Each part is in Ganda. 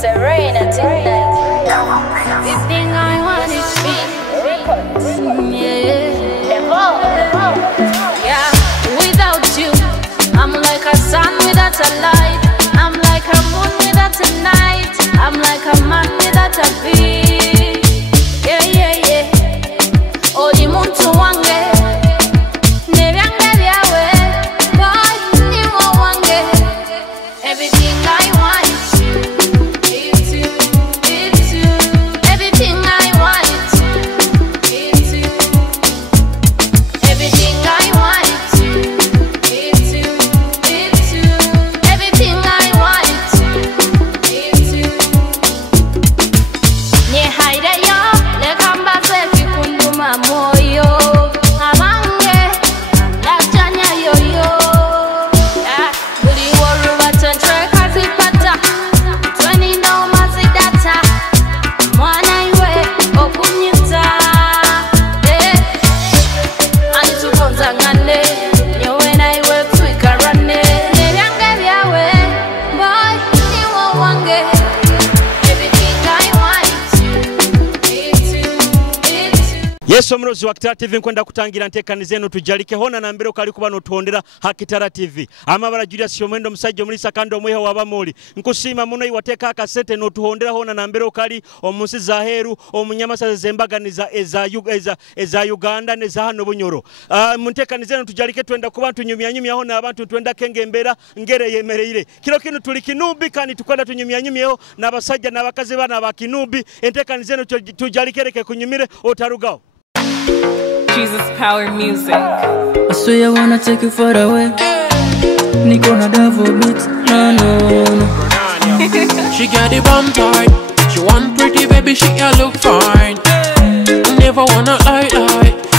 Serena tonight. The thing I want is yeah. Without you, I'm like a sun without a light. I'm like a moon without a night. I'm like a man without a beat. Yeah, yeah, yeah. Oh, the moon to wange. Neviange viawe. Boy, ni mo wange. Everything I want is you. It's you. It's you. Everything I want is you. It's you. Everything I want is you. It's you. It's you. Everything I want is you. It's you. Nye haide yo, le kamba se kikunduma moyo. Amange, lachanya yo yo. Buli woru batentre kazi pata. 20 no mazi data. Mwana iwe okunyita. Ani tukonza ngane. Nyewe na iwe tuikarane. Nebyange byawe. Boy, niwo wange. Everything I want is you. It's you. It's you. Yesu omulozi wa Kitara TV nkwenda kutangira Entekaniza eno Tujarike hona na mbere kali kuba notondera ha Kitara TV amabala Julius Yomendo musajja omulisa kandi omweho wabamoli nkusima muno iwateka akasete notuhondera hona na mbere kali omunsi za heru omunyamasa zembaganiza eza Uganda ne za hano Bunyoro Entekaniza eno Tujarike twenda kuba tunyumya hona abantu twenda kenge mbera ngere yemereire kilo kinu tuli Kinubi kandi tukwenda tunyumya n'abasajja n'abakazi bana ba Kinubi Entekaniza eno Tujarike reke kunyumire otarugao. Jesus Power Music. I swear I wanna take you far away. Niko na davo beat. No, no, no. She got the bum tight. She want pretty baby, she can look fine. Never wanna lie.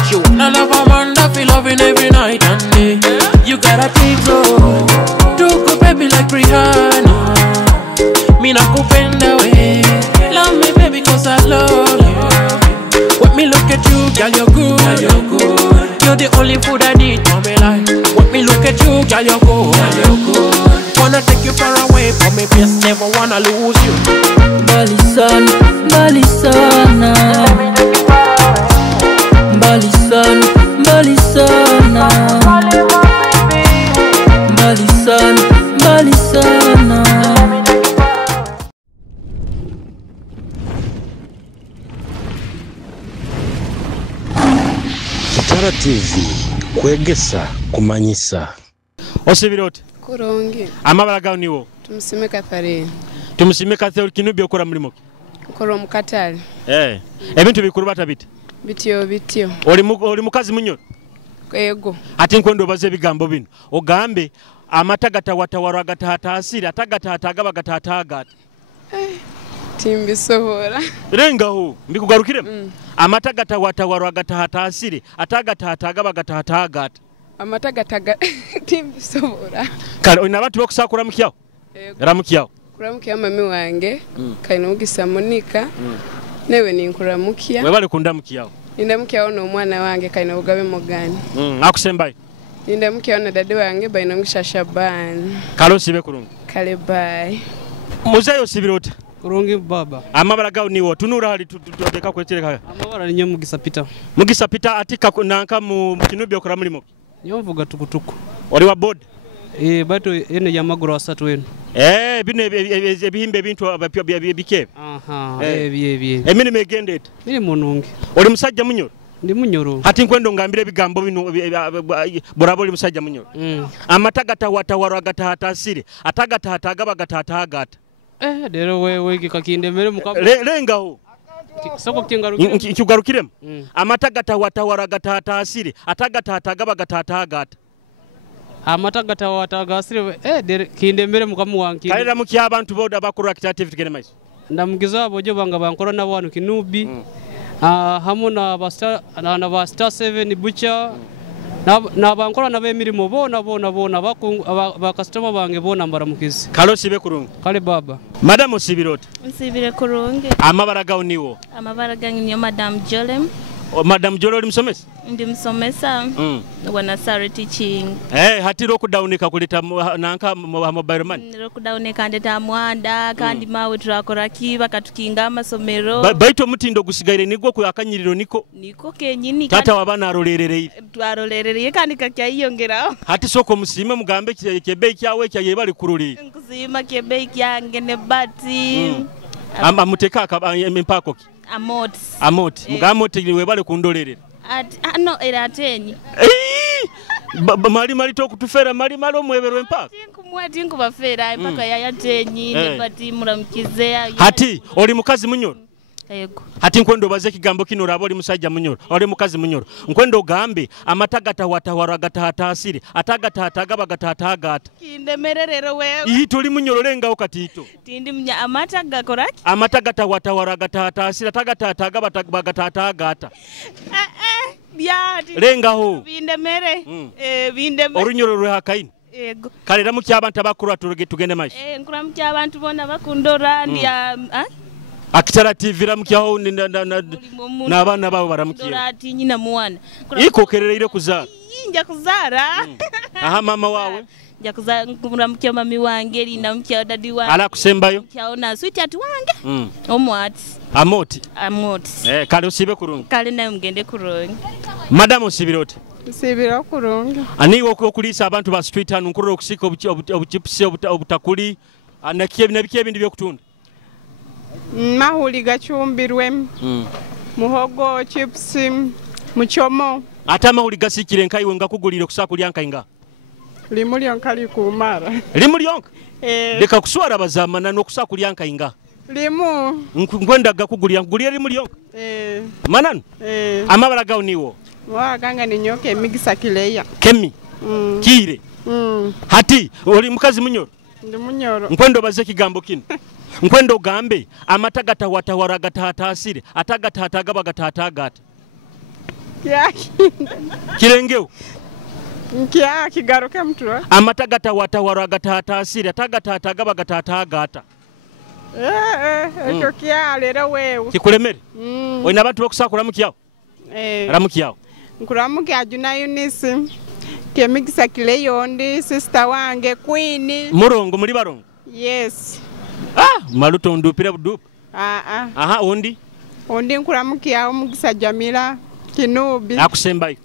She wanna love a man that feel loving every night and day. You gotta think so. Too good baby like Rihanna. Me not kupenda way. Love me baby cause I love you. When me look at you, girl, you're good. Girl, you're good. You're the only food I need for me life. When me look at you, girl, you're good. Girl, you're good. Wanna take you far away from me, please never wanna lose you. Balisan, Balisana. Balisan, Balisana. Balisan, Balisana. Kitara TV, Kwegesa, Kumanyisa. Osibirote. Kurongi. Amabala gawo niwo. Tumusimeka pare. Tumusimeka the Kinubi okora mulimo. Nkoro mukatale. Ebintu bikuru batabita. Bityo. Oli mukazi munyoro. Ego. Ati nkwendo baze bigambo bino. Ogambe amatagata watawara gatata asiri atagata agaba gatata agata. Timbi sohora. Renga ho mbikugarukire. Amatagata watawara gatata asiri atagata agaba gatata agata. Amatagata timbi sohora. Kale ona abantu bokusakura mukyawo. Ramukyawo. Kuramukya mami wange Kainugisa Monica. Newe ninkuramukia. Webale kundamukyawo. Ndamukyawo no mwana wange Kainugabe Mogani. Akusembaye. Ndamukyawo na dade wange Bainongisha Shaban. Kalo sibe kurungi. Kale bye. Muzayo sibirota. Kurungi baba. Amabala gawo niwo tunura hali tudeka kwetereka. Amabala ninyo mugisa pita. Mugisa pita atika nanka mu Kinubi okora mulimo. Nyomvuga tukutuku. Oli wa board. Bato ene yamaguru asatu wenu. Bino ebihimbe bintu bike. Aha. Bye. Emini megendete. Mini munungi. Oli musajja munyoro. Ndi munyoro. Hati nkwendo ngambire bigambo bino borabo oli musajja munyoro. Amatagata watawara gatata asiri atagata agaba gatata agata. Dero we kakinde mere mukaba. Lenga ho. Soko kingarukire. Nkyugarukiremo. Amatagata watawara gatata asiri atagata agaba gatata agata. Amatagata wataga asiri dere kinde mere mukamu wanki. Kalira mukya abantu boda bakuru Kitara TV tukene maiso. Ndamugiza bojo banga bankora na wanu Kinubi. Hamu na ba star 7 bucha. Na bankora na bemirimo bona ba customer bange bona mbaramukizi. Kalo sibe kurungi. Kale baba. Madam Sibirote. Nsibire kurungi. Amabara gawo niwo. Amabara gangi niyo Madam Jolem. Madam Jolo oli musomesa? Ndi musomesa. Wana sare teaching. Hati lokudawunika kuleta nanka mobile money. Lokudawunika ndeta mwanda kandi mawe turakora kiba katukinga amasomero. Baito mutindo gusigaire nigwo ku akanyiriro niko. Niko kenyini tata wabana arolerereye. Twarorereye kandi kakyayongera. Hati soko musime mugambe kebe kyawe kyaye bali kuruli. Nkusima kebe kyange ne bati. Muteka empako ki? Amoti. Mugamoti liwe bale kundolere. No era atenyi. Mali tokutufera mali omweberwe empaka. Tinkumwati nkubafera empaka yayatenyi ne bati muramukizea. Hati oli mukazi munyoro. Yego. Hati nkwendo baze kigambo kino rabo oli musajja munyoro. Oli mukazi munyoro. Nkwendo gambe amatagata watawaraga asiri atagata agata. Kindemererero wewe. Ihito oli munyoro lenga okatito. Tindi mnya amataga koraki? Amatagata watawaraga asiri atagata agata. Byati. Lenga ho. Bindemere. Bindemere. Orunyoro rwe hakaini. Yego. Kalera mu kyabantu abakuru tugende maisha. Nkura mu kyabantu bona bakundora ndia Kitara TV ramukyaho n'abana babo baramukira. Dorati nyina muwana. Ikokerereire kuzara. Nja kuzara. Aha mama wawe. Nja kuzara muramukya mami wange linda mukya dadi wange. Ala kusembayo. Kyaona sweetheart wange. Omwati. Amoti. Kale usibe kurungi. Kale nayo mugende kurungi. Madam usibirote. Sibira kurungi. Ani okulisa abantu ba street hano nkurura okusika obuchipsi obutakuli nabikie ebintu byokutunda. Mahuli gachumbirwe. Muhogo, chips, muchomo. Ata mahuli gasikire nkaiwe ngakugulire kusakulya nkainga. Limulyo nkali kumara. Limulyo? Leka kuswara bazamana n'okusakulya nkainga. Limu. Ngwenda gakugulya ngulire limulyo. Mananu? Amabala gawo niwo. Waganga ni nyoke migisa kileya. Kemi. Kire. Hati oli mukazi munyoro. Ndi munyoro. Nkwendo baze kigambo kino. Nkwendo gambe amatagata watawaraga asiri atagata agata. Kirengeo. Nkia kigaruke mtuwa. Amatagata watawaraga asiri atagata agata. Ekyo kyalera wewe. Kikulemere? Oyina abantu bokusakura mukyawo? Ramukyawo. Nkuramukya Juna Eunice. Kemigisa kileyondi sister wange Queen. Murongo muri barongo? Yes. Maluto ndupira budupu. Aha ondi? Ondi nkuramukya omugisa Jamila Kinubi. Akusembayo?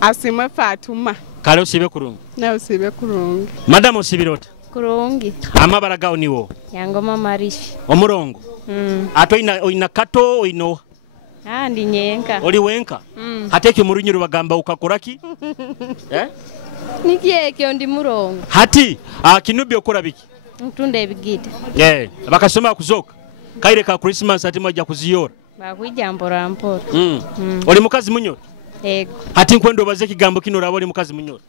Asimwe Fatuma. Kale usibe kurungi? Na usibe kurungi. Madam usibirota? Kurungi. Amabala gawo niwo? Yangoma marishi. Omurongo? Ato oyina kato oyino? Ndi nyenka. Oli wenka? Hateke murunyiro bagamba ukakoraki? Nikieke ndi murongo. Hati Kinubi okora biki? Ntunda ebigita. Bakasoma kuzoka. Kaire ka Christmas ati moja kuziyora. Bakwijja mpora. Oli mukazi munyoro? Ego. Hati nkwendo baze kigambo kino rabo oli mukazi munyoro.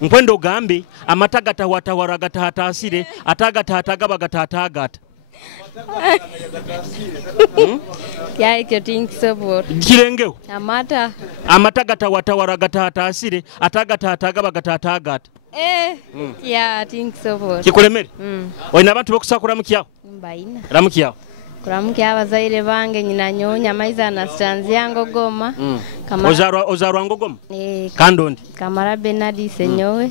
Nkwendo gambe amatagata watawaraga asire atagata agata. Ya ikyo tinkisobora. Kirengeo? Amatagata watawaraga asire atagata agata. Ya tinkisobora. Kikulemere? Oyina abantu bokusakura mukyawo? Mbaina. Ramukyawo? Kuramukya abazaire bange nyina nyonya maiza na stanzi yango goma. Ozarwa ngogoma? Kandondi? Kamara Benadi senyowe.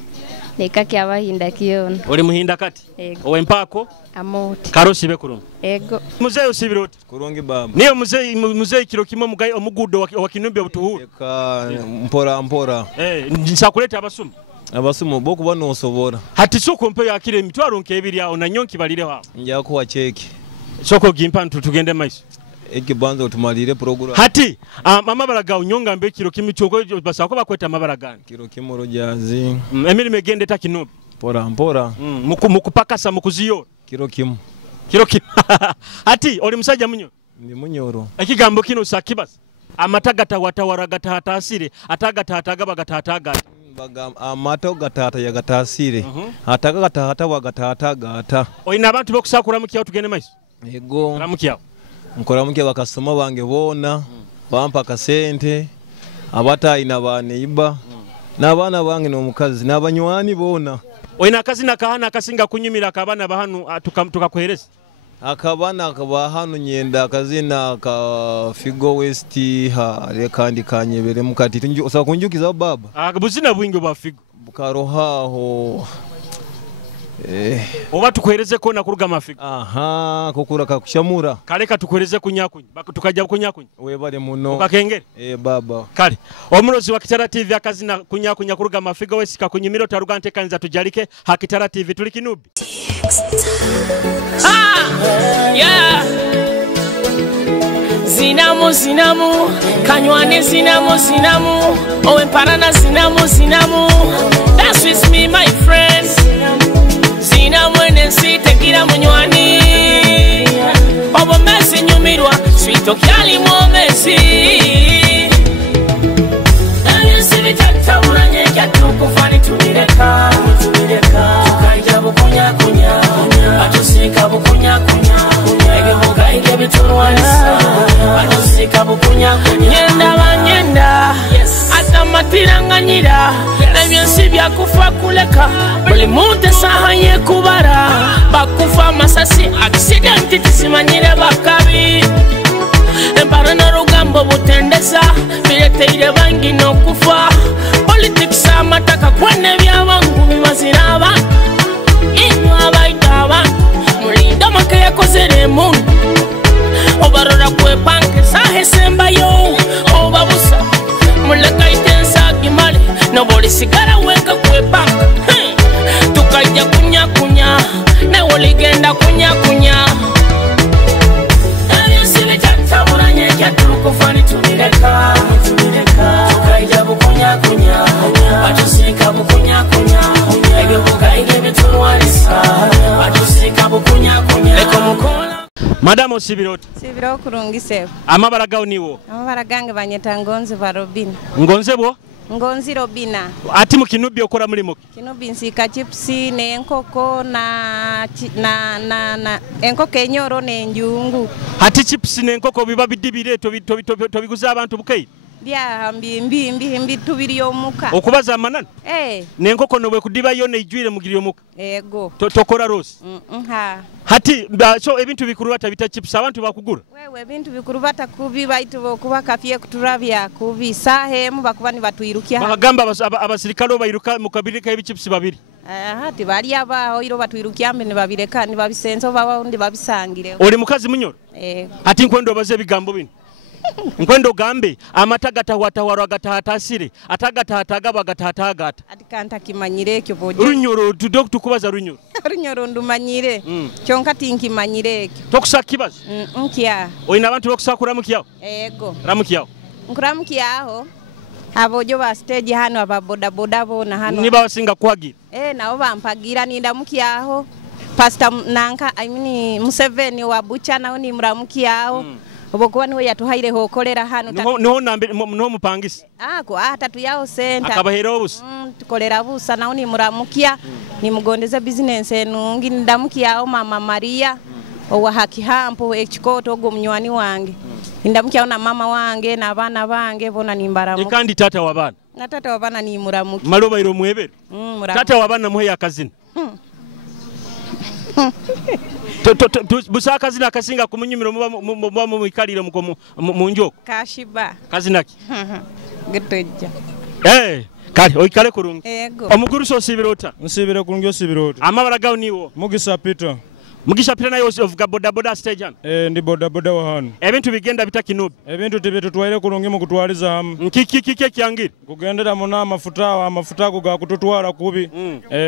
Nekaki abahinda kiyona. Oli muhinda kati? Owempako? Amoti. Karosi be kurungi? Ego. Muzee usibiroti? Kurungi baba. Niyo muzee kiro kimo mugaye omugudo wa Kinubi obutuhuru? Mpora. Nsakuleta abasumu? Abasumu boku bano osobora. Hati soko mpe yakire emitwaro nkebiri awo na nyonki balire hawo. Njya kuwa cheki. Soko gimpa tugende maiso. Ekibanza otumalire program. Hati amabala gawo nyonga mbe kiro kimichoko basako bakweta amabala gani? Kiro kimoro jazi. Emiri megende ta Kinubi. Mpora. Mukupakasa mukuziyo. Kiro kimu. Hati oli musajja munyo? Ndi munyoro. Ekigambo kino sakibas. Amatagata watawaraga asire atagata agata. Amato gatata ya gatasire. Atagata wagatata. Oyina abantu bokusakura mukyawo tugende maiso? Ego. Ramukyawo. Nkoramukya bakasoma bange bona. Bampa kasente. Abatayina baneiba. N'abana bange n'omukazi n'abanywani bona. Oyina akazi nakahana akasinga kunyumira akabana bahanu tukakuhereza? akabana akaba hano nyenda akazina ka Figo West ha kandi kanyebere mukati usaba kunjukiza baba buzina bwingi bwa Figo bukarohaho oba tukwereze ko nakuruga amafigo aha kokura kakushamura kaleka tukwereze kunyakunya tukajja kunyakunya webale muno ukakengere baba kale omurozi wa Kitara TV akazina kunyakunya kuruga amafigo wesika kunyimiro taruga Entekaniza tujarike ha Kitara TV tuli Kinubi yeah zinamu kanywane zinamu owe parana zinamu that's with me my friends Mwene tekira munywani Obo mesi nyumirwa Swito kyali mwomesi Nalisi vitata unanyeka Tukufani tumireka Tukaija bukunya Atusika bukunya Ege muka ige biturwanisa Atusika bukunya Nyenda banyenda Ata matiranganyira Nebyensi byakufa kuleka Buli muntu saha ye kubara Bakufa masasi accident tisimanyire bakabi Empara na rugambo butendesa Bireteire bangi no kufa Politics amataka kwane byabangu bimazira abantu Inywa baita abantu Mulinda make yakozere muntu Obarora kwe banke sahe semba yo Obabusa muleka itensa gimale Nobody sigara weka kwe banke Tukaija kunya Na waligenda kunya Nalisi vitata unanyeka Tukufani tumireka Tukaija bukunya Atusika bukunya Ege buka ige biturwanisa Atusika bukunya Eko mukola Madam Osibirota Sibiro kurungise amabara gawo niwo amabara gange banyeta ngonzi ba Robin ngonze bo ngonzi Robina ati mu Kinubi okora mulimo Kinubi nsika chipsi ne enkoko na enkoko enyoro ne njungu ati chips ne enkoko biba bidibire tobiguza abantu bukeyi bya mbi tubiri yomuka okubaza amanana ne enkoko no bwe kudiba yo ne ijwire mugiri yomuka ego tokora rose ha hati so ebintu bikuru batabita chips abantu bakugura wewe ebintu bikuru batakubi baitu bokuba kafye kuturabya kubi sahe mu bakubani batuirukia bagamba abasirikalo bayiruka mukabirika ebi chips babiri hati bali abaho iro batuirukia mbe ne babireka ni babisenzo baba undi babisangire oli mukazi munyoro hati nkwendo baze bigambo bino nkwendo gambe amatagata watawaro gatahatasire atagatahatagaba gatahatagata atikanta kimanyire kyo boje runyoro tukubaza runyoro ndumanyire kyonka tinkimanyire tokusa kibazo nkya oyina abantu bokusakura mukiyaho ego ramukiyaho nkuramukiyaho abojo ba stage hano ababoda bo na hano niba wasinga kwagira nabo bampagira ninda mukiyaho pastor nanka Museveni wa bucha naho ni muramukiyaho obokuba niwe yatuhaire hokolera hano niho mupangisi ko atatu yaho center akabahera obusa tukolera busa naho ni muramukia ni mugondeza business enungi ndamukiyaho mama Maria owa hakihampo ekikoto ogo munywani wange ndamukiyaho na mama wange na abana bange bona nimbaramu kandi tata wabana na tata wabana ni muramuki maloba iro mwebere tata wabana muhe yakazina busaka zina kasinga kumunyimiro muba mu ikalire mu njoko kashiba kazinaki getoja kale oikale kurungi omuguru so sibirota nsibire kurungi osibirota amabara gawo niwo Mugisha Peter nayo ovuga boda stage hano ndi boda wa hano ebintu bigenda bita Kinubi ebintu tibitutwaire kurungi mu kutwaliza hamu kiki kyangira kugendera muna amafuta go gakututwala kubi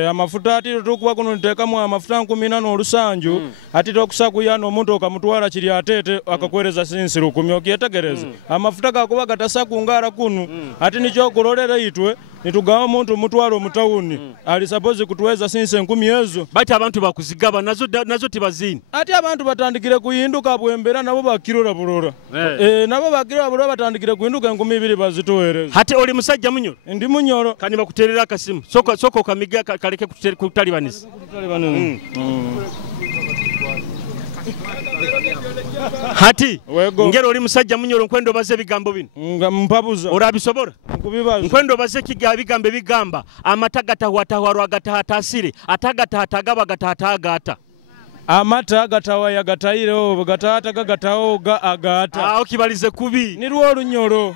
amafuta ati tukuba kuno ntekamu amafuta 10 n'olusanju ati tokusakuyana omuntu okamutwala kiri atete akakwereza sinsi 10 okyetegereza amafuta gakuba gatasakungara kunu ati nicho kulolera itwe nitugawa omuntu mutwalo mu tawuni ali suppose kutweza sinsi 10 ezo bati abantu bakuzigaba nazo tibazini ati abantu batandikire kuyinduka bwembera nabo bakirora bulora nabo bakirora bulora batandikire kuyinduka 20 bazitowereza hati oli musajja munyoro ndi munyoro kani bakuterera akasimu soko kamiga kaleke kutalibaniza hati ngero oli musajja munyoro nkwendo baze bigambo bino mpabuza orabisobora nkubibaza nkwendo baze bigambe bigamba amatagata watahwarwa gatahatasire atagata atagaba gatahatagata amata gatawaya gatayiro gatata gatawo ga agata okibalize kubi nirwo olunyoro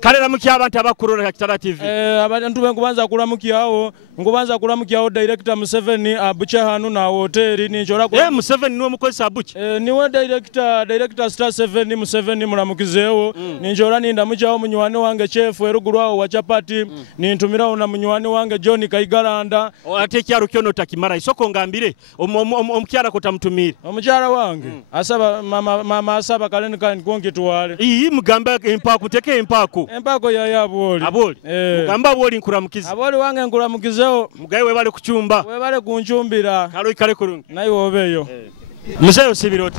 kalera muki abantu abakurora Kitara TV abantu benkubanza kulamukiyawo ngubanza kulamukiyawo director Museveni abucha hanu na hoteli ninjora ko Museveni niwe mukozesa abucha niwe director Star 7 Museveni mulamukizewo ninjora ninda muchawo munywani wange chef erugulwawo wa chapati nintumirawo na munywani wange John Kaigalanda ate kyaro kyono takimara isoko ngambire omukyara ko tamutumire omukyara wange asaba mama asaba kaleni kan konkitwale iyi mugamba empako teke empako ya yaboli mugamba aboli nkuramukize aboli wange nkuramukizewo mugaye webale kuchumba webale kunchumbira kalo ikale kurungi nayi obeyo musayo sibirote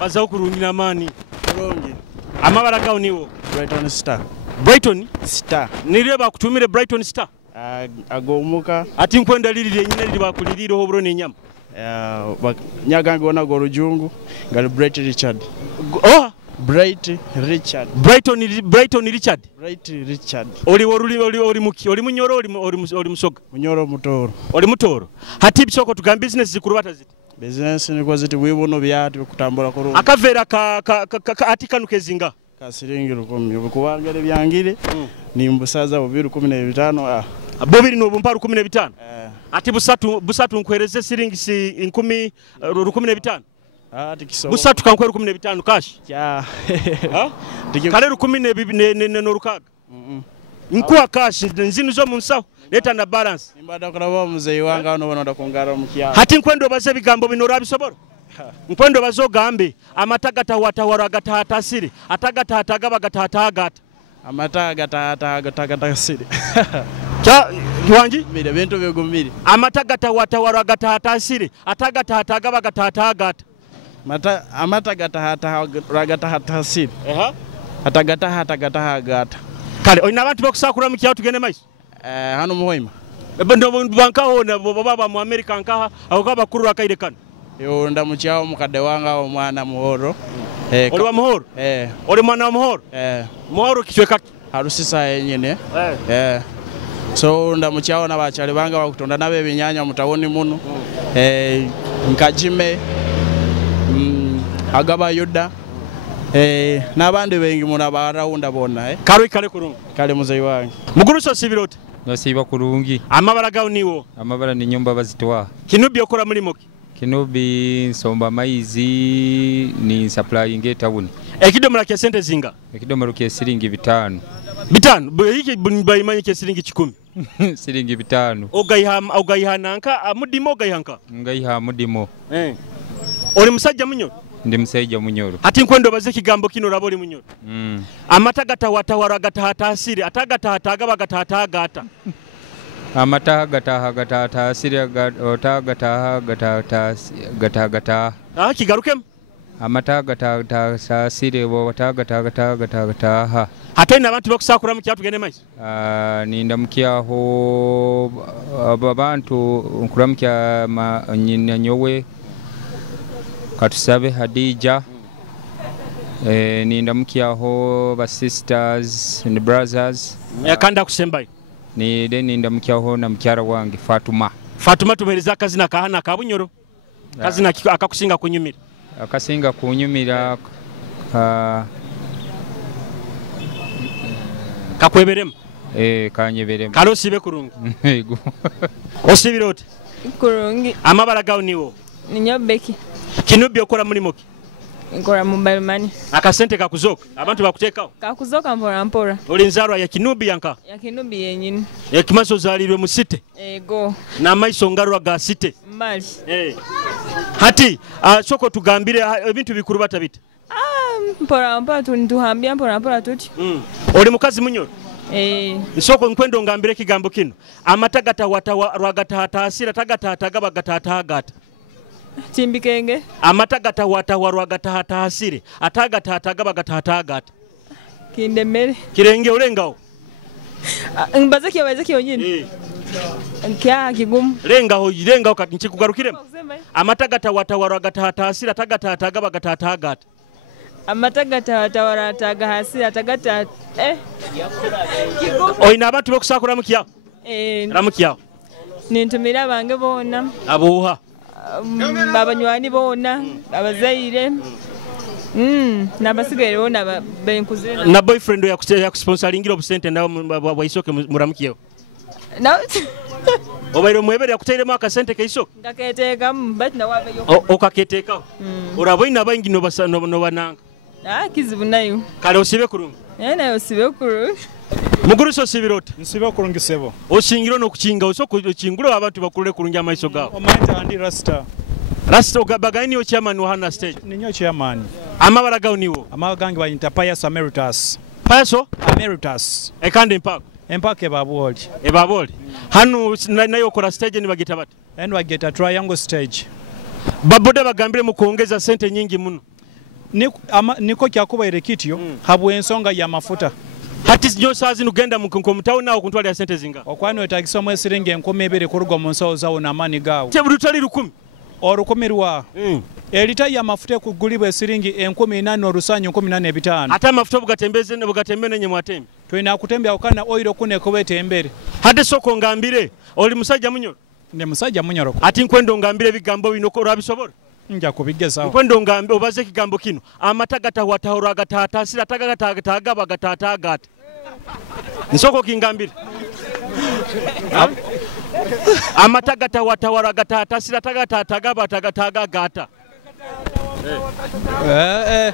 bazaho kurungi namani kurungi amabara gawo niwo Brighton Star nire bakutumire Brighton Star agomuka ati nkwenda lirire nyine liri bakuliriro hobro ne nyama nyagange ona go rujungu ngali Bright Richard Bright Richard Brighton Richard oli muki oli munyoro oli musoga munyoro mutoro oli mutoro hati bisoko tugamba business zikurubata ziti business ni kwa ziti wibono byatu kutambula ko akavera ati kanukezinga kasiringi 10 kubangere byangire ni mbusaza 215 bobiri no bumparu 15 ati busatu nkwereze siringi 10 busatu kankweru 15 cash ya kale 10 no rukaga nkuwa cash nzinu zo munsaho leta na balance imbada kuraba muzeyi wanga no bonda kongara mukiya hati nkwendo baze bigambo binora bisoboro nkwendo bazogambe amatagata watawara gatata siri atagata atagaba gatata agata amatagata atagata siri cha kiwanji mire bento begumire amatagata watawara gatata siri atagata atagaba gatata agata amatagata hata siri atagata agata kale oyina abantu bakusakura mu kyatu tugende maiso hano mu Hoima ndo bankaho na baba mu America nkaha akaba kurura kaire kan yo ndamuchao mukade wanga omwana muhoro oli wa muhoro oli mwana wa muhoro muhoro kichweka harusi saa yenyene so ndamuchao na bachali banga bakutonda nabe binyanya mutawoni muno nkajime agaba yuda nabandi bengi muna barawunda bona kale kurungi kale muzeyi wange muguruso sibirote nasiba kurungi amabara gawo niwo amabara ni nyumba bazitwa Kinubi okora muri moki Kinubi nsomba maizi ni supply nge town ekidomora kya sente zinga ekidomora kya siringi 5 iki bayimanye kya siringi 10 siringi 5 ogayihananka amudimo ogayihanka ngayiha mudimo oli musajja munyoro ndi musajja munyoro ati nkwendo baze kigambo kino raboli munyoro amatagata watawara gatata asiri atagata atagaba gatata agata amata gata asiri gata kigaruke amata gata asiri bo gata ha hatena abantu bakusakura mu kyatu gene maiso ninda mukiyaho abantu nkuramukya nyina nyowe katusabe Hadija ninda mukiyaho ba sisters and brothers yakanda kusembayo ni ninda mukiyaho na mukyara wange Fatuma tumereza kazina kahana kabunyoro kazina akakusinga kunyumira akasinga kunyumira kakweberemu kanyeberemu kalo sibe kurungi yego osibirote kurungi amabara gawo niwo ninyobeki Kinubi okora muri moki nkora mobile money akasente kakuzoka abantu bakutekaho kakuzoka mpora oli nzarwa ya Kinubi yanka ya Kinubi yenyini kimaso zalirwe mu site ego na maiso ngarwa ga site mali hati soko tugambire ebintu bikuru batabita mpora tunduhambia mpora tuti oli mukazi munyoro soko nkwendo ngambire kigambo kino amatagata watawara asira tagata atagaba gatata agata Timbikenge amatagata watawarwa gatata asire atagata atagaba gatata agata kindemere kirenge olengao mbaze yonyine kya kigumu lengao kati nchikugarukire amatagata watawarwa gatata asire atagata atagaba gatata agata amatagata watawara ataga asire atagata kigumu oyina abantu bokusakura mukiya ramukiya nintumira bange bona abuha Abanywani bona abazaire nabasigaire bona benkuzira na boyfriend ya kusponsoringira obusente nawe bwaisoke muramukyeho obairo mwebere yakuteiremu akasente keisoke ngaketeekamu bati nawabeyo okaketeekaho oraboina bangi nobananga kizibu nayo kale osibe kurungi nayo osibe kurungi muguruso sibirota nsibe kurungi sebo osingiro nokukinga osokukingula abantu bakulule kurungi amaiso gawo omanja andi rasta ogabagaini o chairman wa hana stage ninyo chairman amabara gawo niwo amagangi bayinta Pius Emeritus Emeritus ekande empaka ebaboli hanu nayo okora stage ni bagita bati and bageta triangle stage baboda bagambire mu kuongeza sente nyingi muno niko kyakubaire kityo habwe ensonga ya mafuta hati nyo sazi nugenda mutawo nawo kuntwali ya sente zinga okwani wetagisa mu siringe 12 kuruga mu nsawo zawo na mani gawo tebulutali 10 orukumirwa elita ya mafuta kugulibwa siringi 18 orusanyo 18 hata mafuta bugatembeze ne bugatembene nye mwatembe twina kutembea ukana oiro kune kubete embere hade soko ngambire oli musajja munyoro ne musajja munyoro ati nkwendo ngambire bigambo binoko rabisobora nja kubigezaho nkwendo ngambe obaze kigambo kino amatagata watahora gatata sira tagata bagatata agata nsoko kingambire amatagata watawara gatata sira tagata gata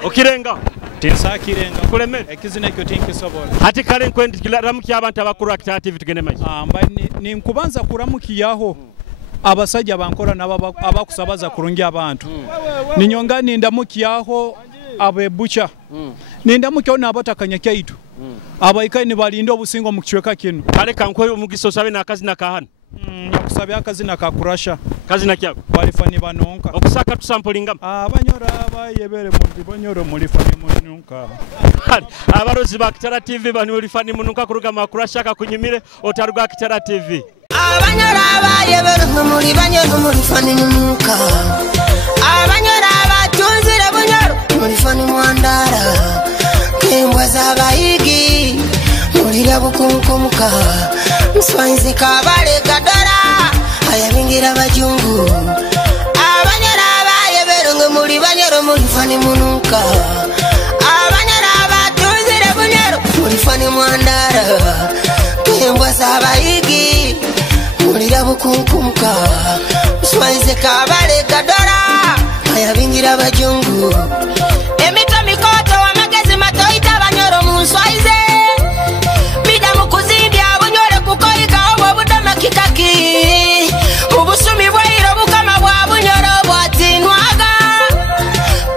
okirenga tensa kirenga kuleme ekizine kyo tinkisobora hati kale nkwendi kiramuki abantu abakuru active tugende mai ni nkubanza kuramukiyaho abasajja bankora abakusabaza kurungi abantu ninyonga nindamukiyaho abebucha nindamukiyaho nabatakanya kyaitu abaikaye ni balinda obusingo mu kichweka kino kale kankwe omugiso sabe na kazi nakahana nakusabya akazi nakakurasha kazi nakyako walifani banonka okusaka tusampulinga abanyora abayebere mu banyoro mulifani mununka abarozi ba Kitara TV bani mulifani mununka kuruga makurasha kakunyimire otaruga Kitara TV abanyora abayebere mu banyoro mulifani mununka abanyora abatunzire bunyoro mulifani mwandara kembwa zabayigi mulira bukunkumuka mswanzi kabale kadora ayabingira bajungu abanyara abayebere muri banyoro mulifani munuka abanyara abatunzire bunyoro mulifani mwandara kembwa zabayigi mulira bukunkumuka mswanzi kabale kadora ayabingira bajungu emito mikoto wamagezi matoita banyoro munswaize bidamu kuzimbya bunyore kukoika obwo budama kikaki ubusumi bwairo bukama bwa bunyoro bwatinwaga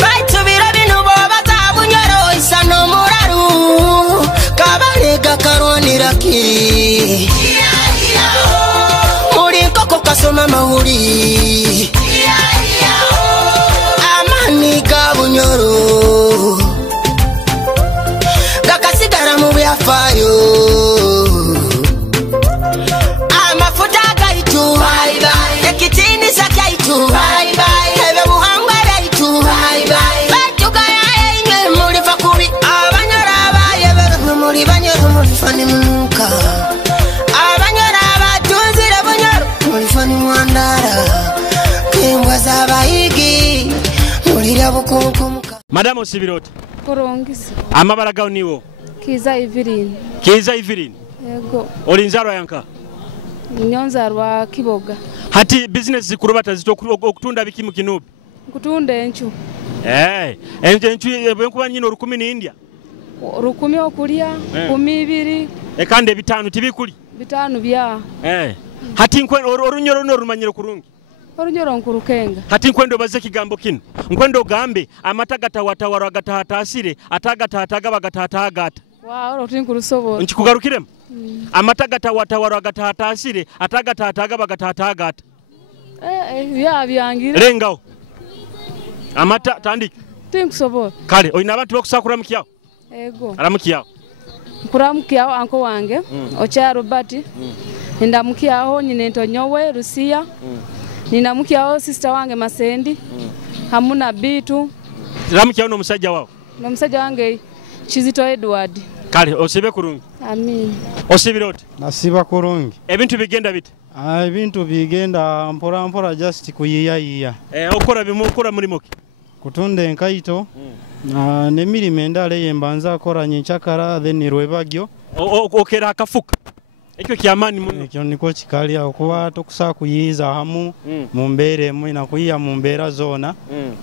baitubira binu bobaza bunyoro isano muraru kabalega karwaniraki muri koko kasoma mahuri amani ga bunyoro gakasigara mu byafayo amafuta gaitu bye bye ekitini sakaitu bye bye ebe muhanga gaitu bye bye batugaya enye muri fakuri abanyora abayebere muri banyoro muri fani munuka abanyora abatunzire bunyoro muri fani mwandara kembwa zabayigi mulira bukunkumuka Madame Sibirota kurongisa amabara gawo niwo Kiza Ivirini yego olinzarwa yanka nyonzarwa Kiboga hati business zikurubata zito okutunda biki mu Kinubi kutunda enchu enchu bwenkuba nyino 10 ni India 10 okulya 12 ekande bitanu tibikuli bitanu bya hati orunyoro norumanyiro kurungi orunyoro nkurukenga hati nkwendo baze kigambo kino nkwendo gambe amatagata watawara gatahatasire atagata bagatahagata wow otinkurusobora nkikugarukiremo amatagata watawara gatahatasire atagata bagatahagata ya byangira lengaho amata tandika tinkusobora kale oyina abantu bakusakura mukiyawo ego aramukiyawo kuramukiyawo anko wange ocha Robert ndamukiyawo nyine ntonyowe Rusia ninamukiyawo sister wange Masendi hamuna bitu ramukiyawo no musajja wawo no musajja wange Kizito Edward kale osibe kurungi amin osibirota nasiba kurungi ebintu bigenda bite Ebintu bigenda mpora mpora just kuyiyayiya. Okora bimukora muri muki? Kutunda enkaito. N'emirimo endala eyembanza akora nyenkyakara then Rwebagyo. Okera akafuka. Ekyo kyamani muno. Ekyo niko kikali okuba tokusa kuyiza hamu mu mbeera emu na kuyiya mu mbeera zoona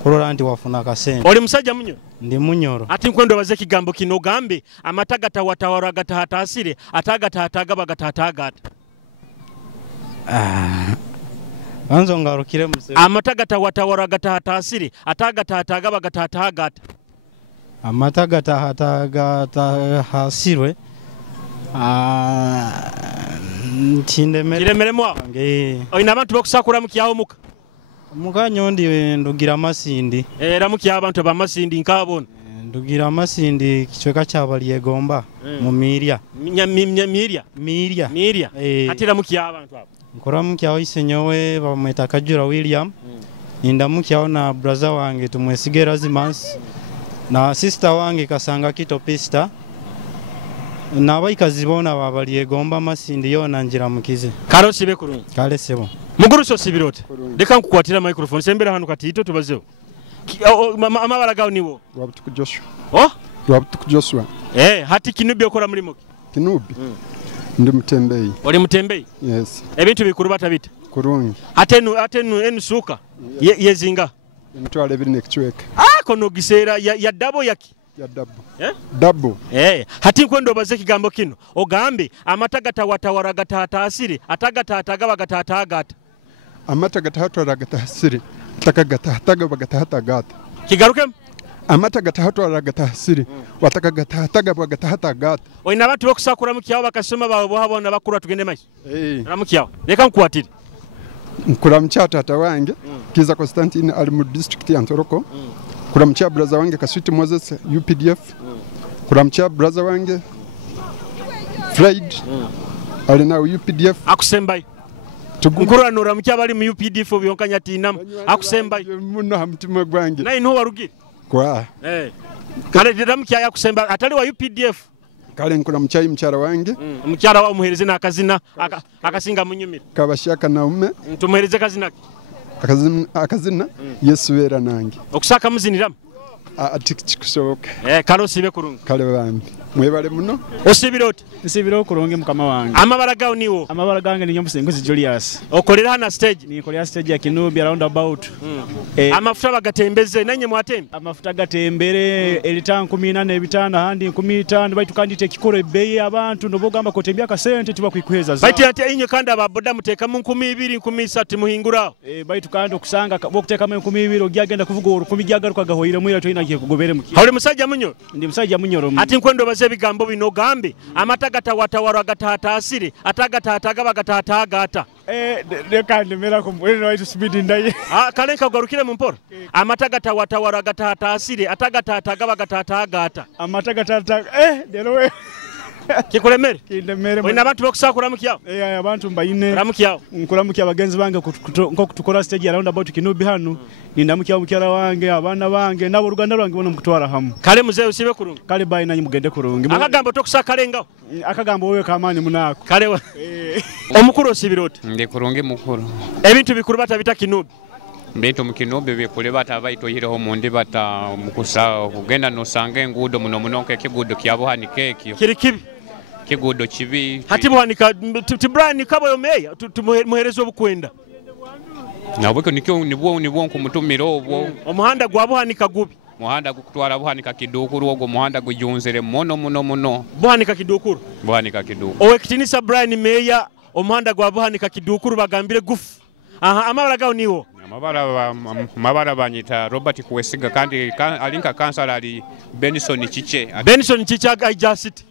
kulora nti wafuna kasente. Oli musajja munyoro? Ndi munyoro. Ati nkwendo baze kigambo kino gambe amatagata watawara gatahatasire atagatahataga bagatatagata. Anzo ngarukire muse. Amatagata watawara gatahatasire atagatahataga bagatatagata. Amatagata hatagata hasirwe. Kiremere mwa. Oyina abantu bakusakura mukyawo muka. Muka nyondi ndugira amasindi. Era mukya abantu bamasindi nkabona. Ndugira amasindi kichweka kyabali egomba mu Mirya. Mirya. Atira mukya abantu abo. Nkora mukyawo isenyowe bamweta Kajura William. Inda mukyawo na brother wange tumwesige Razimas. Na sister wange Kasanga Kito Pista. Nabaikazi bona babali egomba masindi yona njira mukize. Karo sibe kurungi. Kale sebo. Muguru so sibirote. Deka nkukwatira microphone sembera hanu katito tubazeho. Amabara gawo niwo. Wabutuku Joshua. Oh? Wabutuku Joshua. Hati Kinubi okora muri muki. Kinubi. Ndi mutembei. Oli mutembei? Yes. Ebintu bikuru batabita. Kurungi. Atenu ensuka. Yezinga. Mutwale ebiri nekichweka. Kono gisera ya dabo yaki. Ya dabo. Dabo. Hati nkwendo baze kigambo kino ogambe amatagata watawara gatahatasire atagatahataga bagatatagata. Amatagata hatwara gatatasire atagatatagaga bagatatagata. Kigaruke? Amatagata hatwara gatasire watagatatagaga bagatatagata. Oyina abantu bakusakura mukyawo bakasoma bawe bohabona bakura tugende mai. Ramukyawo. Leka nkuwatire. Nkura mchatata wange Kiza Constantine ali mu district ya Ntoroko. Kuramcha brother wange Kaswiti Moses UPDF. Kuramcha brother wange Fried ali na UPDF. Akusembai. Nkura no ramcha bali mu UPDF byonkanya tinam. Akusembai. Muno hamtima gwange. Na ino warugi. Kwa. Kale ramcha yakusemba atali wa UPDF. Kale nkura mchayi mchara wange. Mchara wa muhereze na akazina akasinga munyumira. Kabashaka na ume. Tumuhereze kazina. Akazina Yesu wera nange. Okusaka muziniramu. Atikikusoboka. Kalo sibe kurungi. Kale bambi. Mwebale muno. Osibirote. Nsibiro kurungi mukama wange. Amabara gawo niwo. Amabara gange ni Nyomusenguzi Julius. Okolera hana stage. Ni kolera stage ya Kinubi around about. Amafuta bagatembeze nanye mwatembe. Amafuta gatembere elita 14 handi 15 baitu kandite kikore bei abantu ndobogamba kotembya ka sente tiba kwikuheza za. Baitu ate inyo kanda baboda muteka mu 12 13 muhingura. Baitu kando kusanga bokuteka mu 12 ogyagenda kuvuga 10 gyagaruka gahoyire mwira to inagiye kugobere muki. Hawle musajja munyoro. Ndi musajja munyoro. Ati nkwendo baze bigambo bino gambe amatagata watawara gatahatasire atagatahataga bagatatagata. Kandi mera kumbwene waitu speed ndaye. Kalenka garukire mu mpora. Amatagata watawara gatahatasire atagatahataga bagatatagata. Amatagata derowe. Kikulemere? Kindemere. Oyina abantu bakusakura mukyawo? Abantu mbayine. Ramukyawo. Nkuramukya abagenzi bange nko kutukora stage around about Kinubi hano. Nindamukya mukyala wange abana bange nabo Ruganda rwange bono mukutwara hamu. Kale muze usibe kurungi. Kale bayi nanyi mugende kurungi. Akagambo tokusakalenga. Akagambo wewe kamani munako. Kale wa. Omukuru osibirote. Ndi kurungi mukuru. Ebintu bikuru batabita Kinubi. Mbintu mukinobe bikule batavaitoyireho mundi bata mukusa kugenda nosanga engudo muno munonke kigudo kyabuhani keki. Kiri kibi. Kigudo kibi. Hati buhanika tibrani kabo yomeya tumuherezo bukwenda. Nabwo nibwo nkumutumiro obwo. Omuhanda gwa buhanika gubi. Muhanda gukutwara buhanika kidukuru ogwo muhanda gujunzire muno. Buhanika kidukuru. Buhanika kidukuru. Owe kitinisa Brian Meya omuhanda gwa buhanika kidukuru bagambire gufu. Amabara gawo niwo. Mabara banyita Robert Kwesiga kandi alinka kansala ali Benson Chiche. Benson Chiche ajasiti.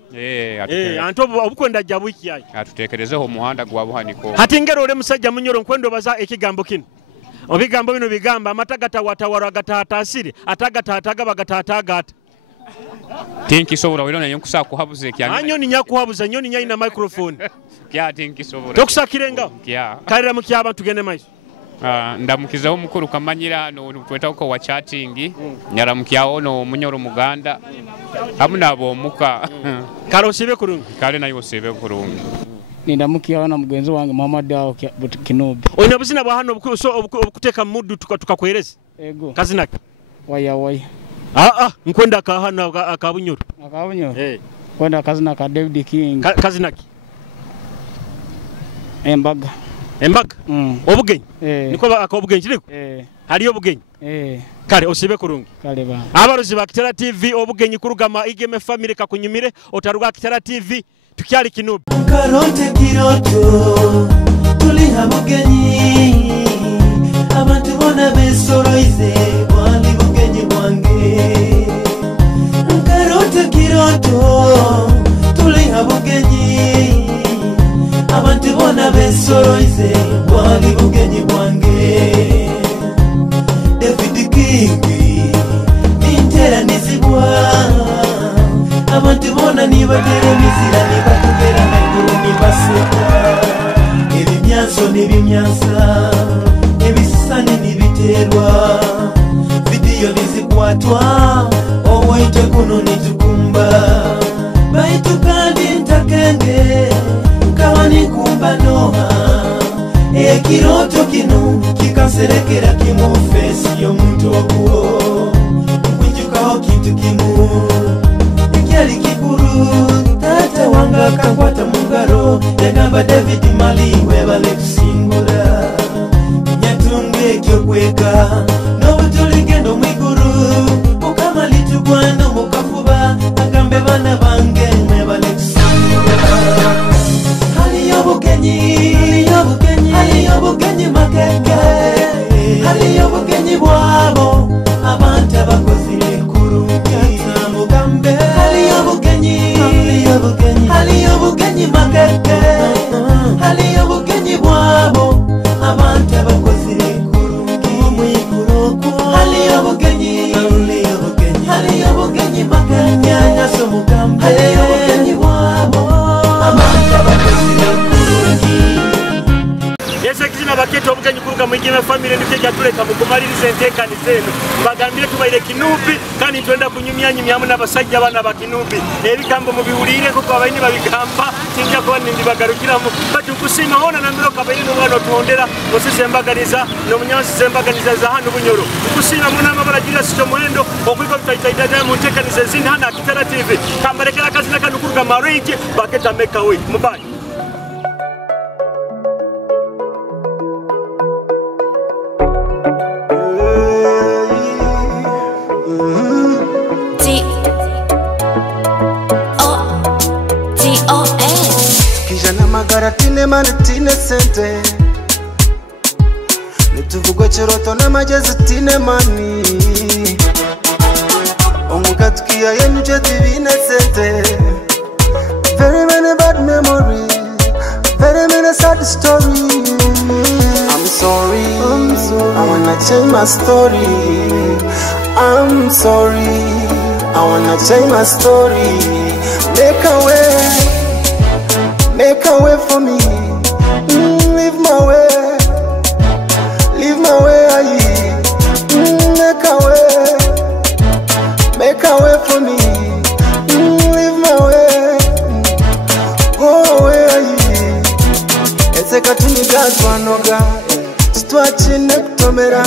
Anto obukwenda jabu iki yayi. Atutekerezeho umuhanda gwa buhaniko. Hati ngero ole musajja munyoro nkwendo baza ekigambo kino. Obigambo bino bigamba amatagata watawara gatahatasire atagatahataga bagatatagata. Tinki sobora wilona yonkusa kuhabuze kyane. Anyoni nyakuhabuza nyoni nyayi na microphone. Kya tinki sobora. Tokusakirenga. Kya. Kalira mukyaba tugende mai. Ndamukizaho mukuru kamanyira no tweta uko wa chatting nyaramukyaho no munyoro muganda hamuna abo muka karo sibe kurungi kale nayo sibe kurungi nindamukia na mugenzi wange mama dao Kinubi. Oyina buzina bwa hano obukuteka mudu tukakwereza. Ego. Kazina ki? Waya. Nkwenda ka hano akabunyoro. Akabunyoro. Kwenda kazina ka David King. Kazina ki? Embaga. Obugenyi? Niko akabugenyi kiriko? Hariyo obugenyi? Kale osibe kurungi. Kale ba. Abarozi ba Kitara TV obugenyi kurugama igeme family kakunyumire otaruga Kitara TV tukyali Kinubi. Karote kiroto tuli habugenyi abantu bona besoroize bwali bugenyi bwange. Karote kiroto tuli habugenyi abantu bona besoroize bwali bugenyi bwange. David King intera nizibwa abantu bona nibatere mizira nibatugera nakuru nibaseka ebimyansa ebisane nibiterwa video nizikwatwa owaite kuno nitukumba baitu kandi ntakenge kawani kumba noha ekiroto kino kikaserekera kimu fesi y'omuntu ogwo nkwijukaho kintu kimu ekyali kikuru tata wanga kakwata mungaro yagamba David Maliwe bale tusingula nyatunge ekyokweka n'obutuligendo mwiguru mukama litugwano mukafuba agambe bana bange mwe bale tusingula. Haliyo bugenyi makeke haliyo bugenyi bwabo abantu abakozire kurungi mugambe haliyo bugenyi makeke haliyo bugenyi bwabo abantu abakozire kurungi haliyo bugenyi makeke nyaso mugambe haliyo bugenyi bwabo abantu abakozire kurungi. Yese kizina baketo obugenyi kuruga mwigime family ndike tuleka mukumaliriza Entekaniza eno bagambire tubaire Kinubi kandi twenda kunyumya hamwe n'abasajja bana ba Kinubi ebigambo mubiwulire kuko abaini babigamba tinja kwa nindi bagarukiramo bati kusima hona na mbiro kabaini n'umwana tuondera musise mbagariza no munyansi mbagariza za hano bunyoro kusima muna mabara jira sito mwendo okwiko tutaitaida mu Entekaniza zindi hana Kitara TV kambarekera kazina kanukuruga marike baketa meka we mubai. Tine mani tine sente nituvugwe chiroto na majezi tine mani omukatukia yenu chetivine sente. Very many bad memories, very many sad stories. I'm sorry, I wanna change my story. I'm sorry, I wanna change my story. Make a way for me. Leave my way, aye. Make a way for me. Leave my way, go away, aye. Ese katuni gatwanoga, stwachine kutomera,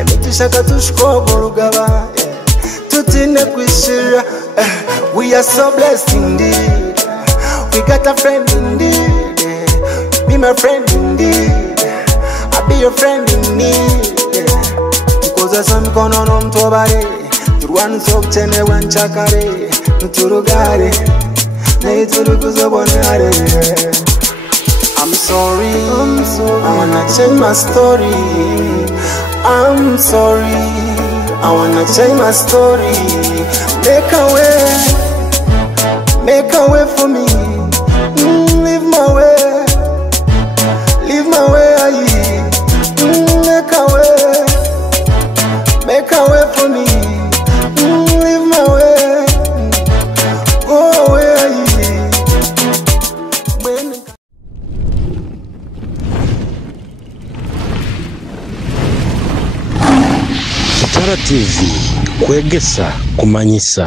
emitisha katushkogo rugaba, tutine kwishira. We are so blessed indeed. We got a friend indeed. Be my friend indeed. I'll be your friend indeed. Because there's some going on to body. To one soap chene one chakare. Turugare. I'm sorry. I wanna change my story. I'm sorry. I wanna change my story. Make a way for me. Leave my way, aye. Make a way for me. Leave my way, go away, aye. Kitara TV, Kwegesa, Kumanyisa.